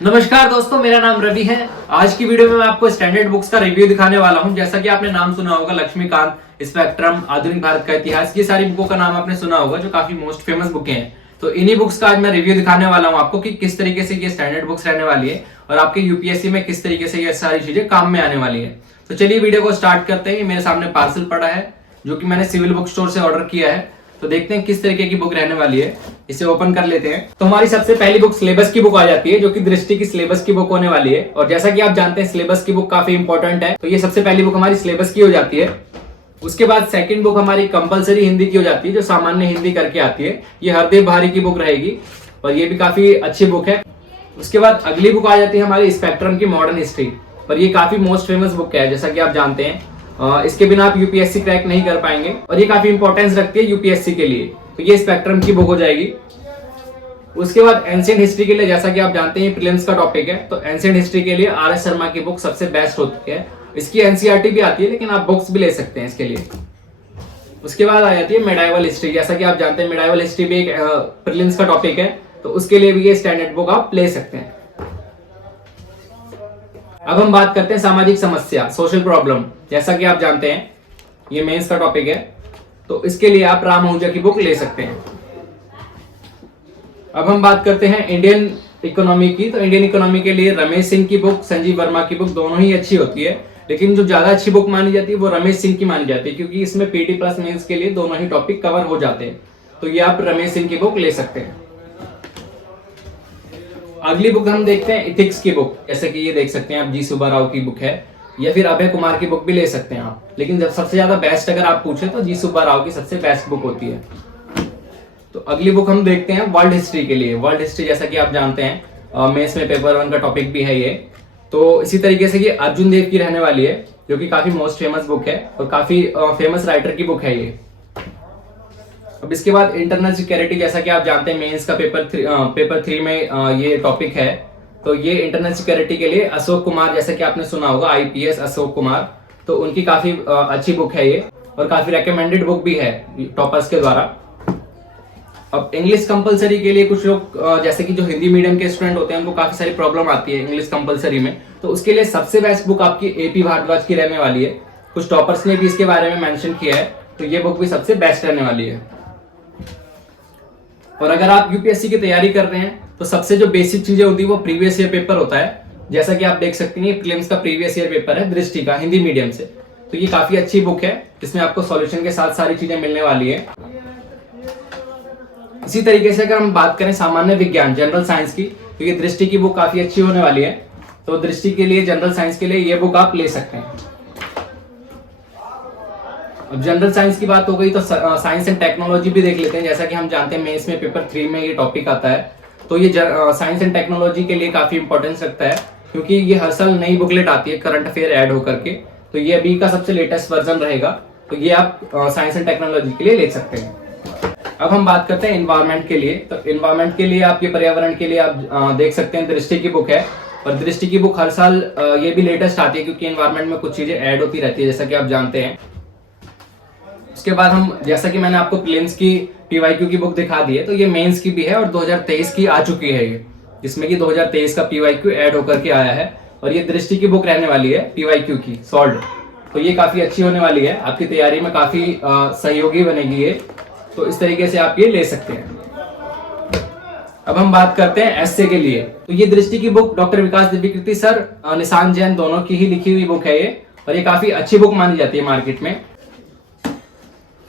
नमस्कार दोस्तों, मेरा नाम रवि है। आज की वीडियो में मैं आपको स्टैंडर्ड बुक्स का रिव्यू दिखाने वाला हूं। जैसा कि आपने नाम सुना होगा, लक्ष्मीकांत, स्पेक्ट्रम, आधुनिक भारत का इतिहास, ये सारी बुकों का नाम आपने सुना होगा जो काफी मोस्ट फेमस बुकें हैं। तो इन्हीं बुक्स का आज मैं रिव्यू दिखाने वाला हूं आपको कि किस तरीके से ये स्टैंडर्ड बुक्स रहने वाली है और आपके यूपीएससी में किस तरीके से ये सारी चीजें काम में आने वाली है। तो चलिए वीडियो को स्टार्ट करते हैं। मेरे सामने पार्सल पड़ा है जो कि मैंने सिविल बुक स्टोर से ऑर्डर किया है। तो देखते हैं किस तरीके की बुक रहने वाली है। इसे ओपन कर लेते हैं। तो हमारी सबसे पहली बुक सिलेबस की बुक आ जाती है जो कि दृष्टि की सिलेबस की बुक होने वाली है। और जैसा कि आप जानते हैं सिलेबस की बुक काफी इंपॉर्टेंट है, तो ये सबसे पहली बुक हमारी सिलेबस की हो जाती है। उसके बाद सेकंड बुक हमारी कंपलसरी हिंदी की हो जाती है जो सामान्य हिंदी करके आती है। ये हरदेव भारी की बुक रहेगी और ये भी काफी अच्छी बुक है। उसके बाद अगली बुक आ जाती है हमारी स्पेक्ट्रम की मॉडर्न हिस्ट्री, और ये काफी मोस्ट फेमस बुक है जैसा कि आप जानते हैं। इसके बिना आप यूपीएससी क्रैक नहीं कर पाएंगे और ये काफी इंपॉर्टेंस रखती है यूपीएससी के लिए। तो ये स्पेक्ट्रम की बुक हो जाएगी। उसके बाद एंशिएंट हिस्ट्री के लिए, जैसा कि आप जानते हैं प्रीलिम्स का टॉपिक है, तो एंशिएंट हिस्ट्री के लिए आर.एस. शर्मा की बुक सबसे बेस्ट होती है। इसकी एनसीईआरटी भी आती है, लेकिन आप बुक्स भी ले सकते हैं इसके लिए। उसके बाद आ जाती है मेडाइवल हिस्ट्री। जैसा कि आप जानते हैं मेडाइवल हिस्ट्री भी एक प्रीलिम्स का टॉपिक है, तो उसके लिए भी ये स्टैंडर्ड बुक आप ले सकते हैं। अब हम बात करते हैं सामाजिक समस्या, सोशल प्रॉब्लम। जैसा कि आप जानते हैं ये मेंस का टॉपिक है, तो इसके लिए आप राम आहूजा की बुक ले सकते हैं। अब हम बात करते हैं इंडियन इकोनॉमी की। तो इंडियन इकोनॉमी के लिए रमेश सिंह की बुक, संजीव वर्मा की बुक दोनों ही अच्छी होती है, लेकिन जो ज्यादा अच्छी बुक मानी जाती है वो रमेश सिंह की मानी जाती है, क्योंकि इसमें पीटी प्लस मेंस के लिए दोनों ही टॉपिक कवर हो जाते हैं। तो ये आप रमेश सिंह की बुक ले सकते हैं। अगली बुक हम देखते हैं इथिक्स की बुक। जैसे कि ये देख सकते हैं आप, जी सुब्बा राव की बुक है, या फिर अभय कुमार की बुक भी ले सकते हैं आप। लेकिन जब सबसे ज्यादा बेस्ट अगर आप पूछे तो जी सुब्बा राव की सबसे बेस्ट बुक होती है। तो अगली बुक हम देखते हैं वर्ल्ड हिस्ट्री के लिए। वर्ल्ड हिस्ट्री जैसा कि आप जानते हैं मेंस में पेपर 1 का टॉपिक भी है ये। तो इसी तरीके से ये अर्जुन देव की रहने वाली है जो कि काफी मोस्ट फेमस बुक है और काफी फेमस राइटर की बुक है ये। अब इसके बाद इंटरनल सिक्योरिटी, जैसा कि आप जानते हैं मेंस का पेपर 3 में ये टॉपिक है। तो ये इंटरनल सिक्योरिटी के लिए अशोक कुमार, जैसा कि आपने सुना होगा आईपीएस अशोक कुमार, तो उनकी काफी अच्छी बुक है ये और काफी रेकमेंडेड बुक भी है टॉपर्स के द्वारा। अब इंग्लिश कंपलसरी के लिए कुछ लोग जैसे कि जो हिंदी मीडियम के स्टूडेंट होते हैं उनको काफी सारी प्रॉब्लम आती है इंग्लिश कंपलसरी में, तो उसके लिए सबसे बेस्ट बुक आपकी एपी भारद्वाज की रहने वाली है। कुछ टॉपर्स ने भी इसके बारे में मेंशन किया है, तो ये बुक भी सबसे बेस्ट रहने वाली है। और अगर आप यूपीएससी की तैयारी कर रहे हैं तो सबसे जो बेसिक चीजें होती है वो प्रीवियस ईयर पेपर होता है। जैसा कि आप देख सकते हैं प्रीलिम्स का प्रीवियस ईयर पेपर है दृष्टि का, हिंदी मीडियम से। तो ये काफी अच्छी बुक है जिसमें आपको सॉल्यूशन के साथ सारी चीजें मिलने वाली है। इसी तरीके से अगर हम बात करें सामान्य विज्ञान, जनरल साइंस की, तो ये दृष्टि की बुक काफी अच्छी होने वाली है। तो दृष्टि के लिए, जनरल साइंस के लिए ये बुक आप ले सकते हैं। अब जनरल साइंस की बात हो गई तो साइंस एंड टेक्नोलॉजी भी देख लेते हैं। जैसा कि हम जानते हैं मेंस में पेपर 3 में ये टॉपिक आता है, तो ये साइंस एंड टेक्नोलॉजी के लिए काफी इंपॉर्टेंस रखता है, क्योंकि ये हर साल नई बुकलेट आती है करंट अफेयर ऐड होकर के। तो ये अभी का सबसे लेटेस्ट वर्जन रहेगा, तो ये आप साइंस एंड टेक्नोलॉजी के लिए ले सकते हैं। अब हम बात करते हैं एनवायरमेंट के लिए। तो एनवायरमेंट के लिए आपके पर्यावरण के लिए आप देख सकते हैं दृष्टि की बुक है। और दृष्टि की बुक हर साल ये भी लेटेस्ट आती है, क्योंकि एनवायरमेंट में कुछ चीजें ऐड होती रहती है जैसा कि आप जानते हैं। उसके बाद हम, जैसा कि मैंने आपको प्रीलिम्स की पीवाईक्यू की बुक दिखा दी है, तो ये मेंस की भी है और 2023 की आ चुकी है ये, जिसमें कि 2023 का पीवाईक्यू ऐड होकर के आया है। और ये दृष्टि की बुक रहने वाली है पीवाईक्यू की सॉल्व। तो ये काफी अच्छी होने वाली है, आपकी तैयारी में काफी सहयोगी बनेगी ये। तो इस तरीके से आप ये ले सकते हैं। अब हम बात करते हैं एसए के लिए। तो ये दृष्टि की बुक डॉक्टर विकास दिव्यकीर्ति सर, निशांत जैन दोनों की ही लिखी हुई बुक है ये, और ये काफी अच्छी बुक मानी जाती है मार्केट में।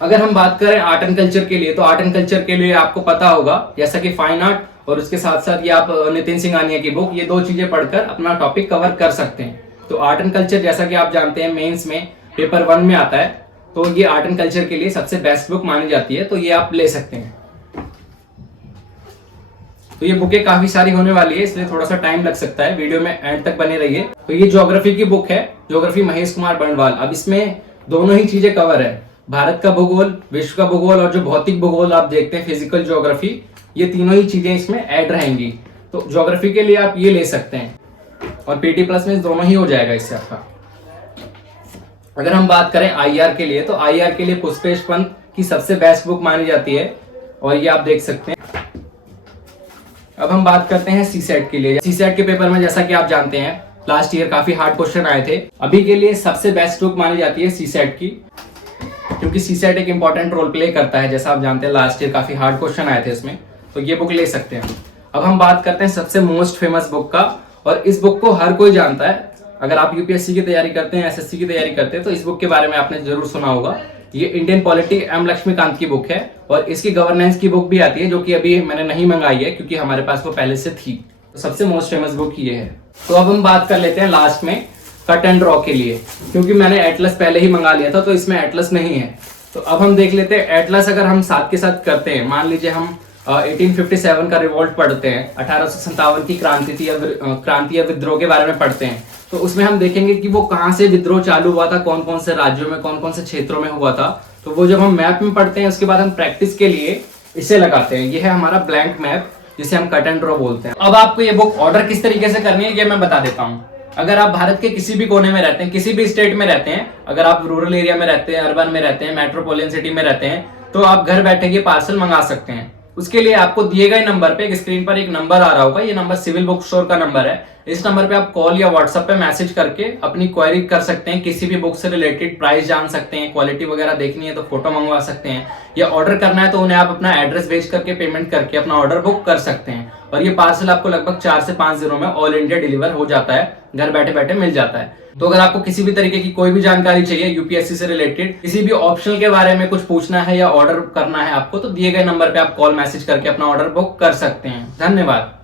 अगर हम बात करें आर्ट एंड कल्चर के लिए, तो आर्ट एंड कल्चर के लिए आपको पता होगा जैसा कि फाइन आर्ट और उसके साथ साथ ये आप नितिन सिंघानिया की बुक, ये दो चीजें पढ़कर अपना टॉपिक कवर कर सकते हैं। तो आर्ट एंड कल्चर, जैसा कि आप जानते हैं मेंस में पेपर 1 में आता है, तो ये आर्ट एंड कल्चर के लिए सबसे बेस्ट बुक मानी जाती है, तो ये आप ले सकते हैं। तो ये बुकें काफी सारी होने वाली है, इसलिए थोड़ा सा टाइम लग सकता है, वीडियो में एंड तक बने रहिए। तो ये ज्योग्राफी की बुक है, ज्योग्राफी महेश कुमार बंडवाल। अब इसमें दोनों ही चीजें कवर है, भारत का भूगोल, विश्व का भूगोल और जो भौतिक भूगोल आप देखते हैं फिजिकल ज्योग्राफी, ये तीनों ही चीजें इसमें ऐड रहेंगी। तो ज्योग्राफी के लिए आप ये ले सकते हैं, और पीटी प्लस में दोनों ही हो जाएगा इससे आपका। अगर हम बात करें आईआर के लिए, तो आईआर के लिए पुष्पेश पंत की सबसे बेस्ट बुक मानी जाती है, और ये आप देख सकते हैं। अब अब हम बात करते हैं सीसेट के लिए। सीसेट के पेपर में जैसा कि आप जानते हैं लास्ट ईयर काफी हार्ड क्वेश्चन आए थे। अभी के लिए सबसे बेस्ट बुक मानी जाती है सीसेट की, क्योंकि सीसेट एक इंपॉर्टेंट रोल प्ले करता है। जैसा आप जानते हैं लास्ट ईयर काफी हार्ड क्वेश्चन आए थे इसमें, तो ये बुक ले सकते हैं। अब हम बात करते हैं सबसे मोस्ट फेमस बुक का, और इस बुक को हर कोई जानता है। अगर आप यूपीएससी की तैयारी करते हैं, एसएससी की तैयारी करते हैं, तो इस बुक के बारे में आपने जरूर सुना होगा। ये इंडियन पॉलिटी एम लक्ष्मीकांत की बुक है, और इसकी गवर्नेंस की बुक भी आती है, जो कि अभी मैंने नहीं मंगाई है क्योंकि हमारे पास वो पहले से थी। तो सबसे मोस्ट फेमस बुक ये है। तो अब हम बात कर लेते हैं लास्ट में कट एंड ड्रॉ के लिए, क्योंकि मैंने एटलस पहले ही मंगा लिया था, तो इसमें एटलस नहीं है। तो अब हम देख लेते हैं एटलस अगर हम साथ के साथ करते हैं। मान लीजिए हम 1857 का रिवोल्ट पढ़ते हैं, 1857 की क्रांति या विद्रोह के बारे में पढ़ते हैं, तो उसमें हम देखेंगे कि वो कहाँ से विद्रोह चालू हुआ था, कौन कौन से राज्यों में, कौन कौन से क्षेत्रों में हुआ था। तो वो जब हम मैप में पढ़ते हैं, उसके बाद हम प्रैक्टिस के लिए इसे लगाते हैं। ये है हमारा ब्लैंक मैप, जिसे हम कट एंड ड्रॉ बोलते हैं। अब आपको ये बुक ऑर्डर किस तरीके से करनी है ये मैं बता देता हूँ। अगर आप भारत के किसी भी कोने में रहते हैं, किसी भी स्टेट में रहते हैं, अगर आप रूरल एरिया में रहते हैं, अर्बन में रहते हैं, मेट्रोपॉलिटन सिटी में रहते हैं, तो आप घर बैठे ये पार्सल मंगा सकते हैं। उसके लिए आपको दिए गए नंबर पे, एक स्क्रीन पर एक नंबर आ रहा होगा, ये नंबर सिविल बुक स्टोर का नंबर है। इस नंबर पे आप कॉल या व्हाट्सएप पे मैसेज करके अपनी क्वेरी कर सकते हैं। किसी भी बुक से रिलेटेड प्राइस जान सकते हैं, क्वालिटी वगैरह देखनी है तो फोटो मंगवा सकते हैं, या ऑर्डर करना है तो उन्हें आप अपना एड्रेस भेज करके पेमेंट करके अपना ऑर्डर बुक कर सकते हैं। और ये पार्सल आपको लगभग 4 से 5 दिनों में ऑल इंडिया डिलीवर हो जाता है, घर बैठे बैठे मिल जाता है। तो अगर आपको किसी भी तरीके की कोई भी जानकारी चाहिए यूपीएससी से रिलेटेड, किसी भी ऑप्शनल के बारे में कुछ पूछना है या ऑर्डर करना है आपको, तो दिए गए नंबर पे आप कॉल मैसेज करके अपना ऑर्डर बुक कर सकते हैं। धन्यवाद।